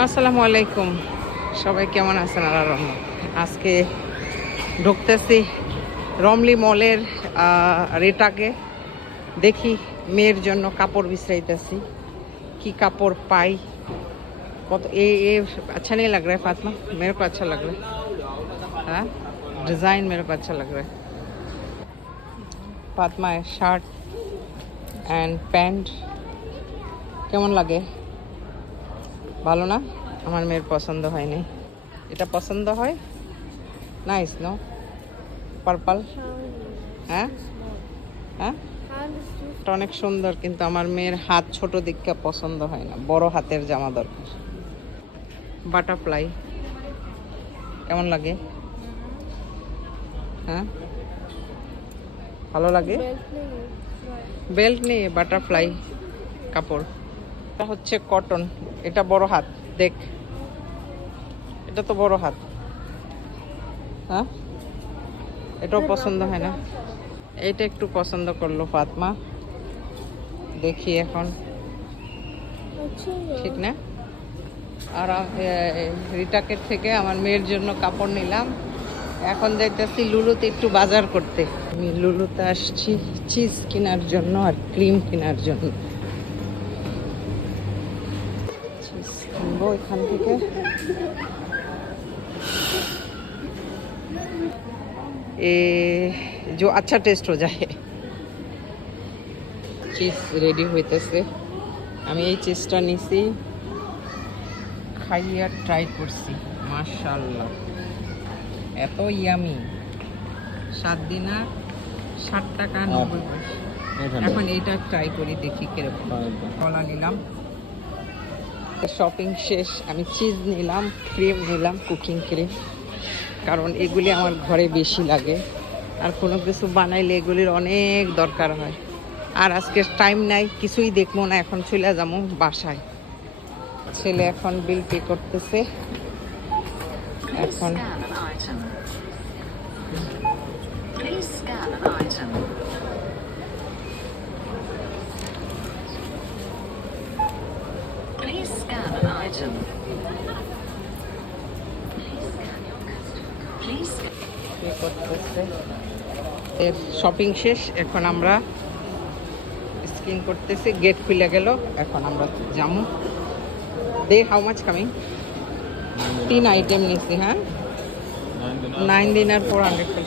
আসসালামু আলাইকুম, সবাই কেমন আছেন? আল্লাহর রহমত। আজকে ঢুকতেছি রমলি মলের রেটাকে। দেখি মেয়ের জন্য কাপড় বিছরাইতেছি, কি কাপড় পাই। কত ये अच्छा नहीं लग रहा है फातिमा? मेरे को अच्छा लग रहा है। हाँ, डिज़ाइन मेरे को अच्छा लग रहा है। फातिमा শার্ট অ্যান্ড প্যান্ট কেমন লাগে? ভালো না? আমার মেয়ের পছন্দ হয়নি। এটা পছন্দ হয়? Nice no? পার্পল। হ্যাঁ হ্যাঁ, এটা অনেক সুন্দর, কিন্তু আমার মেয়ের হাত ছোট দিকটা পছন্দ হয় না, বড় হাতের জামা দরকার। বাটারফ্লাই কেমন লাগে? হ্যাঁ, ভালো লাগে। বেল্ট নেই, বাটারফ্লাই কাপড়। এটা হচ্ছে কটন, এটা বড় হাত। দেখ, এটা তো বড় হাত। হ্যাঁ, এটাও পছন্দ হয় না। এইটা একটু পছন্দ করলো ফাতমা, দেখি এখন ঠিক না। আর রিটাকের থেকে আমার মেয়ের জন্য কাপড় নিলাম। এখন যাইতেছি লুলুতে একটু বাজার করতে। আমি লুলুতে আসছি চিজ কেনার জন্য আর ক্রিম কেনার জন্য। চিজ কিনবো এখান থেকে। जो अच्छा टेस्ट हो जाए। চিজ রেডি হইতেছে। আমি এই চিজটা নিছি, খাইয়া ট্রাই করছি, মাশাআল্লাহ এত ইয়ামি। 7 দিনার 60 টাকা 90 পয়সা। এখন এইটা ট্রাই করি, দেখি কিরকম। কলা নিলাম, শপিং শেষ। আমি চিজ নিলাম, ক্রিম নিলাম, কুকিং ক্রিম, কারণ এগুলি আমার ঘরে বেশি লাগে। আর কোনো কিছু বানাইলে এগুলির অনেক দরকার হয়। আর আজকে টাইম নাই, কিছুই দেখবো না, এখন চলে যাবো বাসায়। ছেলে এখন বিল পে করতেছে। এখন এর শপিং শেষ। এখন আমরা স্ক্রিন করতেছি, গেট খুলে গেল। এখন আমরা যাবো। They how much coming? 3 item নিছি। হ্যাঁ, 9 দিন আর 400।